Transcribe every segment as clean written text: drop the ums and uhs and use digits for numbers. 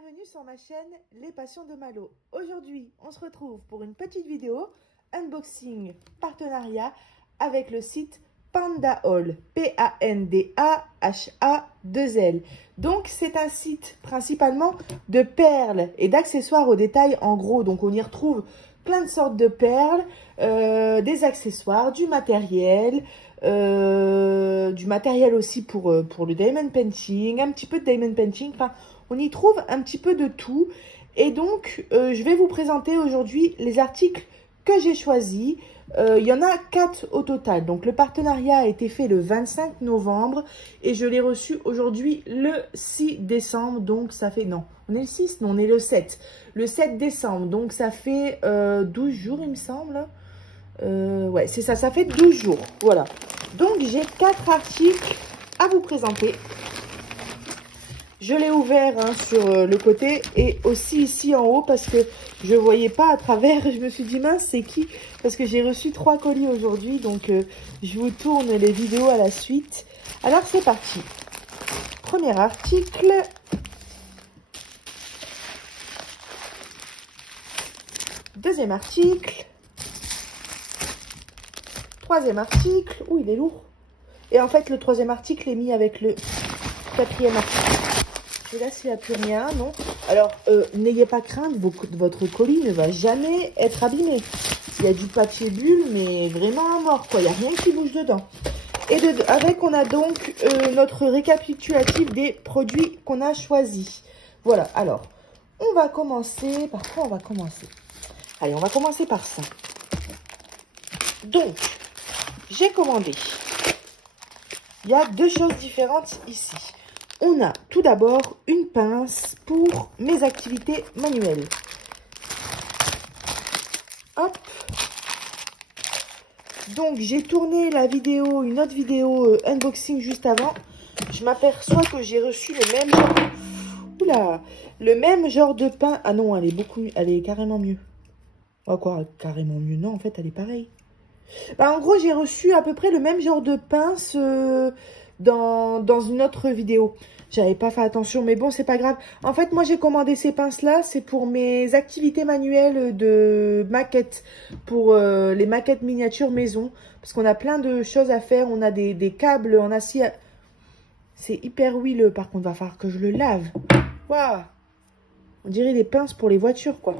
Bienvenue sur ma chaîne Les Passions de Malo. Aujourd'hui, on se retrouve pour une petite vidéo unboxing partenariat avec le site Panda Haul, P-A-N-D-A-H-A-2-L. Donc, c'est un site principalement de perles et d'accessoires au détail en gros. Donc, on y retrouve plein de sortes de perles, des accessoires, du matériel aussi pour le diamond painting, un petit peu de diamond painting. Enfin, on y trouve un petit peu de tout. Et donc, je vais vous présenter aujourd'hui les articles que j'ai choisis. Il y en a 4 au total. Donc, le partenariat a été fait le 25 novembre et je l'ai reçu aujourd'hui le 6 décembre. Donc, ça fait... Non, on est le 6? Non, on est le 7. Le 7 décembre. Donc, ça fait 12 jours, il me semble. Ouais, c'est ça. Ça fait 12 jours. Voilà. Donc, j'ai 4 articles à vous présenter. Je l'ai ouvert sur le côté et aussi ici en haut parce que je ne voyais pas à travers. Je me suis dit mince, c'est qui? Parce que j'ai reçu 3 colis aujourd'hui. Donc, je vous tourne les vidéos à la suite. Alors, c'est parti. Premier article. Deuxième article. Troisième article. Ouh, il est lourd. Et en fait, le troisième article est mis avec le quatrième article. Et là, s'il n'y a plus rien, non. Alors, n'ayez pas crainte, votre colis ne va jamais être abîmé. Il y a du papier bulle, mais vraiment à mort, quoi. Il n'y a rien qui bouge dedans. Et avec, on a donc notre récapitulatif des produits qu'on a choisis. Voilà, alors, on va commencer... Par quoi on va commencer? Allez, on va commencer par ça. Donc, j'ai commandé. Il y a 2 choses différentes ici. On a tout d'abord une pince pour mes activités manuelles. Hop. Donc, j'ai tourné la vidéo, une autre vidéo unboxing juste avant. Je m'aperçois que j'ai reçu le même genre... Oula, le même genre de pince. Ah non, elle est carrément mieux. Oh quoi, carrément mieux? Non, en fait, elle est pareille. Bah, en gros, j'ai reçu à peu près le même genre de pince dans une autre vidéo. J'avais pas fait attention, mais bon, c'est pas grave. En fait, moi, j'ai commandé ces pinces-là. C'est pour mes activités manuelles de maquettes. Pour les maquettes miniatures maison. Parce qu'on a plein de choses à faire. On a des câbles en acier. C'est hyper huileux. Par contre, va falloir que je le lave. Waouh! On dirait des pinces pour les voitures, quoi.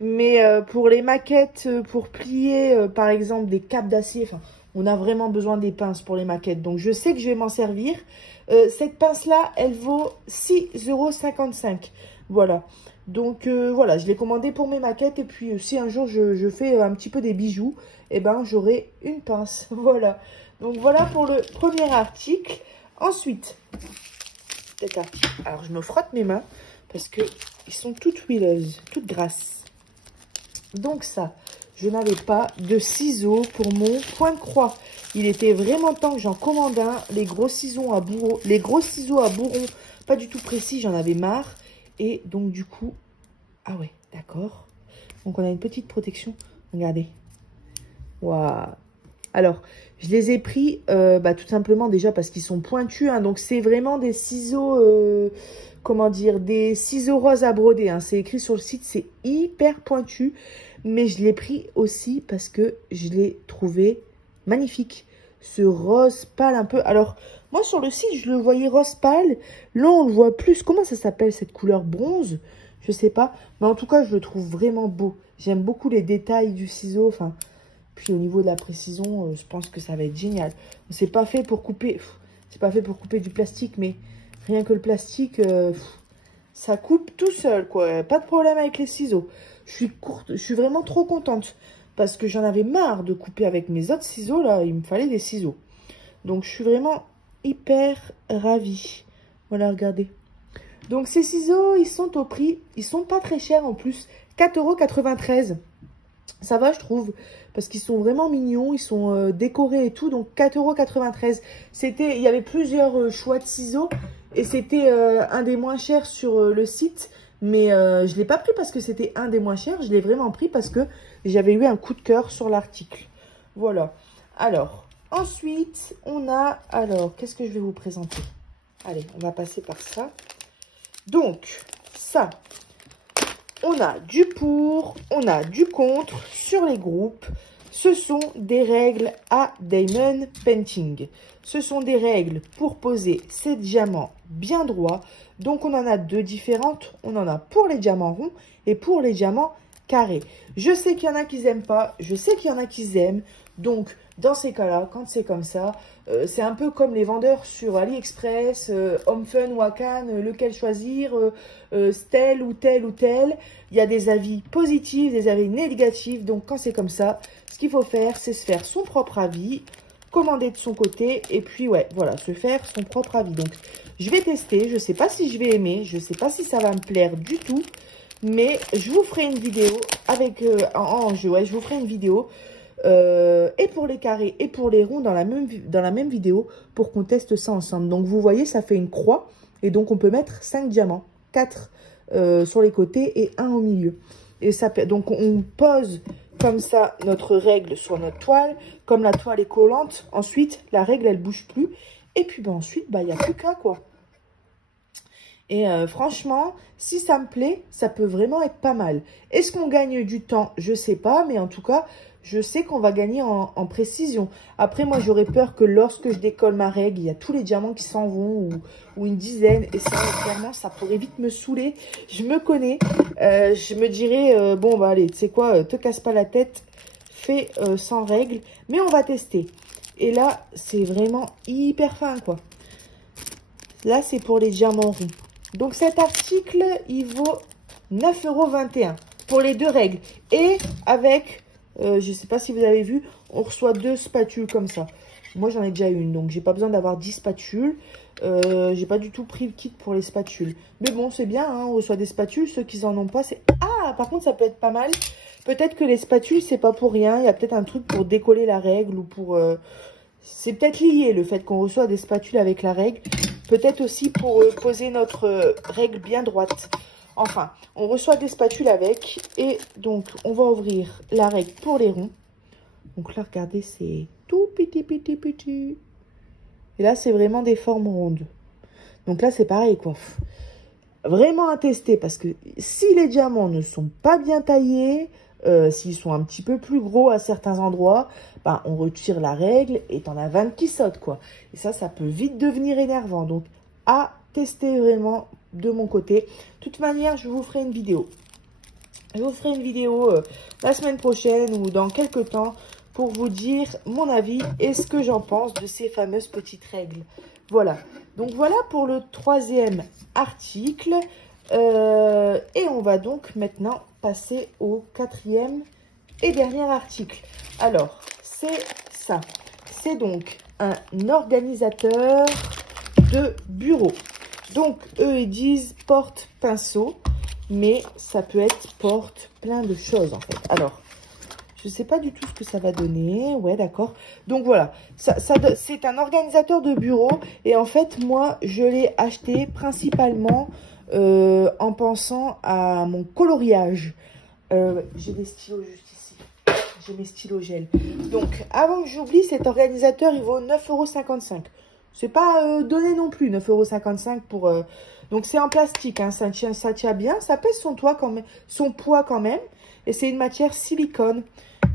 Mais pour les maquettes, pour plier, par exemple, des câbles d'acier, enfin, on a vraiment besoin des pinces pour les maquettes. Donc, je sais que je vais m'en servir. Cette pince-là, elle vaut 6,55 €. Voilà. Donc, voilà, je l'ai commandée pour mes maquettes. Et puis, si un jour, je fais un petit peu des bijoux, eh ben, j'aurai une pince. Voilà. Donc, voilà pour le premier article. Ensuite, cet article. Alors, je me frotte mes mains parce qu'ils sont toutes huileuses, toutes grasses. Donc ça, je n'avais pas de ciseaux pour mon point de croix. Il était vraiment temps que j'en commande un. Les gros ciseaux à bourreau, pas du tout précis, j'en avais marre. Et donc du coup, ah ouais, d'accord. Donc on a une petite protection. Regardez. Waouh. Alors, je les ai pris tout simplement déjà parce qu'ils sont pointus. Hein, donc c'est vraiment des ciseaux... comment dire, des ciseaux roses à broder. Hein. C'est écrit sur le site, c'est hyper pointu. Mais je l'ai pris aussi parce que je l'ai trouvé magnifique. Ce rose pâle un peu. Alors, moi sur le site, je le voyais rose pâle. Là, on le voit plus. Comment ça s'appelle cette couleur bronze? Je sais pas. Mais en tout cas, je le trouve vraiment beau. J'aime beaucoup les détails du ciseau. Enfin, puis au niveau de la précision, je pense que ça va être génial. C'est pas fait pour couper. C'est pas fait pour couper du plastique, mais... Rien que le plastique, ça coupe tout seul, quoi. Pas de problème avec les ciseaux. Je suis vraiment trop contente. Parce que j'en avais marre de couper avec mes autres ciseaux, là. Il me fallait des ciseaux. Donc, je suis vraiment hyper ravie. Voilà, regardez. Donc, ces ciseaux, ils sont au prix. Ils sont pas très chers, en plus. 4,93 €. Ça va, je trouve, parce qu'ils sont vraiment mignons, ils sont décorés et tout, donc 4,93 €. Il y avait plusieurs choix de ciseaux, et c'était un des moins chers sur le site, mais je ne l'ai pas pris parce que c'était un des moins chers, je l'ai vraiment pris parce que j'avais eu un coup de cœur sur l'article. Voilà. Alors, ensuite, on a, qu'est-ce que je vais vous présenter? Allez, on va passer par ça. Donc, ça. On a du pour, on a du contre sur les groupes. Ce sont des règles à Diamond Painting. Ce sont des règles pour poser ces diamants bien droits. Donc, on en a deux différentes. On en a pour les diamants ronds et pour les diamants carrés. Je sais qu'il y en a qui n'aiment pas. Je sais qu'il y en a qui aiment. Donc, dans ces cas-là, quand c'est comme ça, c'est un peu comme les vendeurs sur AliExpress, HomeFun, Wakan, lequel choisir, tel ou tel ou tel. Il y a des avis positifs, des avis négatifs. Donc, quand c'est comme ça, ce qu'il faut faire, c'est se faire son propre avis, commander de son côté et puis, ouais, voilà, se faire son propre avis. Donc, je vais tester. Je ne sais pas si je vais aimer. Je ne sais pas si ça va me plaire du tout. Mais je vous ferai une vidéo avec en jeu. Ouais, je vous ferai une vidéo. Et pour les carrés et pour les ronds dans la même vidéo pour qu'on teste ça ensemble. Donc vous voyez, ça fait une croix et donc on peut mettre 5 diamants, 4 sur les côtés et 1 au milieu. Et ça, donc on pose comme ça notre règle sur notre toile. Comme la toile est collante, ensuite la règle elle bouge plus et puis ben, ensuite il n'y a plus qu'à quoi. Et franchement, si ça me plaît, ça peut vraiment être pas mal. Est-ce qu'on gagne du temps? Je sais pas, mais en tout cas, je sais qu'on va gagner en précision. Après, moi, j'aurais peur que lorsque je décolle ma règle, il y a tous les diamants qui s'en vont ou une dizaine. Et ça, clairement, ça pourrait vite me saouler. Je me connais. Je me dirais, bon, bah allez, tu sais quoi, te casse pas la tête, fais sans règle. Mais on va tester. Et là, c'est vraiment hyper fin, quoi. Là, c'est pour les diamants ronds. Donc, cet article, il vaut 9,21 € pour les deux règles. Et avec, je ne sais pas si vous avez vu, on reçoit 2 spatules comme ça. Moi, j'en ai déjà une, donc j'ai pas besoin d'avoir 10 spatules. J'ai pas du tout pris le kit pour les spatules. Mais bon, c'est bien, hein, on reçoit des spatules. Ceux qui en ont pas, c'est... Ah, par contre, ça peut être pas mal. Peut-être que les spatules, c'est pas pour rien. Il y a peut-être un truc pour décoller la règle ou pour... C'est peut-être lié, le fait qu'on reçoit des spatules avec la règle. Peut-être aussi pour poser notre règle bien droite. Enfin, on reçoit des spatules avec. Et donc, on va ouvrir la règle pour les ronds. Donc là, regardez, c'est tout petit. Et là, c'est vraiment des formes rondes. Donc là, c'est pareil, quoi. Vraiment à tester. Parce que si les diamants ne sont pas bien taillés, s'ils sont un petit peu plus gros à certains endroits, ben, on retire la règle et t'en as 20 qui sautent, quoi. Et ça peut vite devenir énervant. Donc, à tester vraiment de mon côté. De toute manière, je vous ferai une vidéo. Je vous ferai une vidéo la semaine prochaine ou dans quelques temps pour vous dire mon avis et ce que j'en pense de ces fameuses petites règles. Voilà. Donc, voilà pour le 3e article. Et on va donc maintenant passer au 4e et dernier article. Alors, c'est ça. C'est donc un organisateur de bureau. Donc, eux, ils disent porte-pinceau, mais ça peut être porte plein de choses, en fait. Alors, je ne sais pas du tout ce que ça va donner. Ouais, d'accord. Donc, voilà. C'est un organisateur de bureau. Et en fait, moi, je l'ai acheté principalement en pensant à mon coloriage. J'ai des stylos juste ici. J'ai mes stylos gel. Donc, avant que j'oublie, cet organisateur, il vaut 9,55 €. C'est pas donné non plus, 9,55 € pour... Donc, c'est en plastique, hein, ça tient bien. Ça pèse son poids quand même. Et c'est une matière silicone.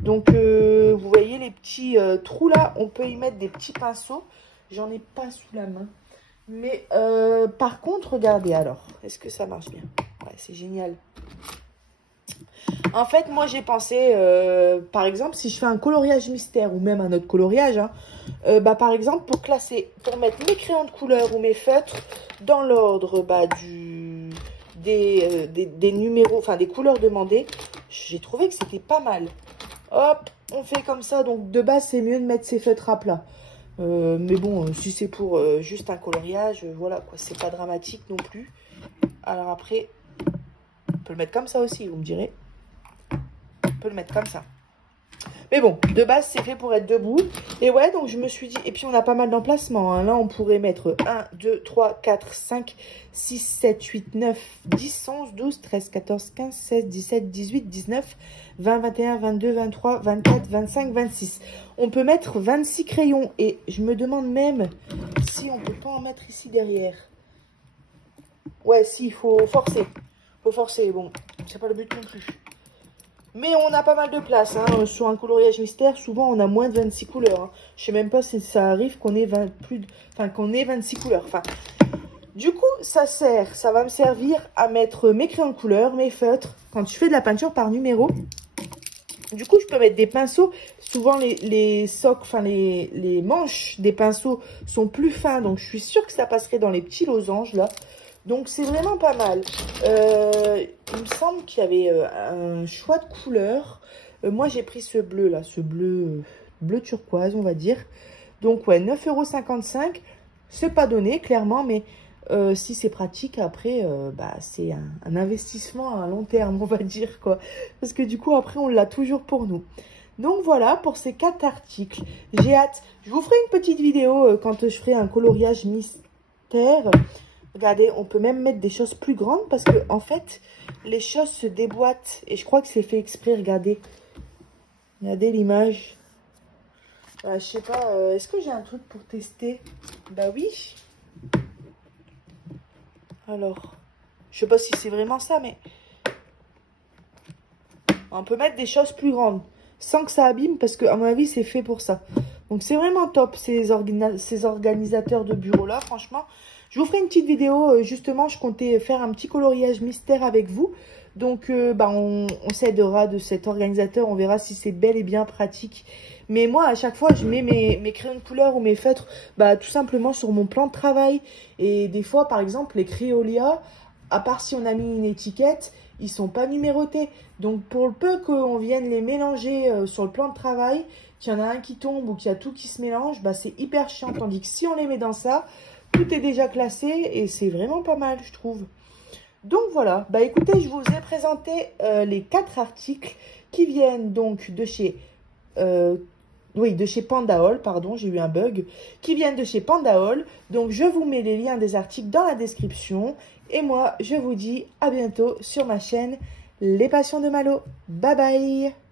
Donc, vous voyez les petits trous là, on peut y mettre des petits pinceaux. J'en ai pas sous la main. Mais par contre, regardez alors. Est-ce que ça marche bien? Ouais, c'est génial. En fait, moi, j'ai pensé, par exemple, si je fais un coloriage mystère ou même un autre coloriage, hein, par exemple, pour mettre mes crayons de couleur ou mes feutres dans l'ordre des numéros, enfin des couleurs demandées, j'ai trouvé que c'était pas mal. Hop, on fait comme ça. Donc, de base, c'est mieux de mettre ses feutres à plat. Mais bon, si c'est pour juste un coloriage, voilà, quoi, c'est pas dramatique non plus. Alors après, on peut le mettre comme ça aussi, vous me direz. On peut le mettre comme ça. Mais bon, de base, c'est fait pour être debout. Et ouais, donc je me suis dit... Et puis, on a pas mal d'emplacements. Hein. Là, on pourrait mettre 1, 2, 3, 4, 5, 6, 7, 8, 9, 10, 11, 12, 13, 14, 15, 16, 17, 18, 19, 20, 21, 22, 23, 24, 25, 26. On peut mettre 26 crayons. Et je me demande même si on peut pas en mettre ici derrière. Ouais, si, il faut forcer. Faut forcer, bon, c'est pas le but non plus. Mais on a pas mal de place, hein. Sur un coloriage mystère, souvent on a moins de 26 couleurs. Hein. Je sais même pas si ça arrive qu'on ait qu'on ait 26 couleurs. Enfin, du coup, ça va me servir à mettre mes crayons de couleur, mes feutres, quand je fais de la peinture par numéro. Du coup, je peux mettre des pinceaux. Souvent, les socs, enfin les manches des pinceaux sont plus fins. Donc, je suis sûre que ça passerait dans les petits losanges, là. Donc, c'est vraiment pas mal. Il me semble qu'il y avait un choix de couleurs. Moi, j'ai pris ce bleu, là. Ce bleu, bleu turquoise, on va dire. Donc, ouais, 9,55 €. C'est pas donné, clairement, mais... si c'est pratique, après, bah, c'est un investissement à long terme, on va dire, quoi. Parce que du coup, après, on l'a toujours pour nous. Donc, voilà pour ces 4 articles. J'ai hâte. Je vous ferai une petite vidéo quand je ferai un coloriage mystère. Regardez, on peut même mettre des choses plus grandes parce que, en fait, les choses se déboîtent. Et je crois que c'est fait exprès, regardez. Regardez l'image. Je sais pas, est-ce que j'ai un truc pour tester? Bah oui. Alors, je sais pas si c'est vraiment ça, mais on peut mettre des choses plus grandes sans que ça abîme parce que, à mon avis, c'est fait pour ça. Donc, c'est vraiment top, ces organisateurs de bureaux là, franchement. Je vous ferai une petite vidéo, justement, je comptais faire un petit coloriage mystère avec vous. Donc, bah, on s'aidera de cet organisateur, on verra si c'est bel et bien pratique. Mais moi, à chaque fois, je mets mes crayons de couleur ou mes feutres, bah, tout simplement sur mon plan de travail. Et des fois, par exemple, les Crayolia, à part si on a mis une étiquette, ils sont pas numérotés. Donc, pour le peu qu'on vienne les mélanger sur le plan de travail, qu'il y en a un qui tombe ou qu'il y a tout qui se mélange, bah, c'est hyper chiant. Tandis que si on les met dans ça, tout est déjà classé et c'est vraiment pas mal, je trouve. Donc voilà, bah écoutez, je vous ai présenté les 4 articles qui viennent donc de chez... de chez Pandaol, pardon, j'ai eu un bug, qui viennent de chez Pandaol. Donc, je vous mets les liens des articles dans la description. Et moi, je vous dis à bientôt sur ma chaîne Les Passions de Malo. Bye bye!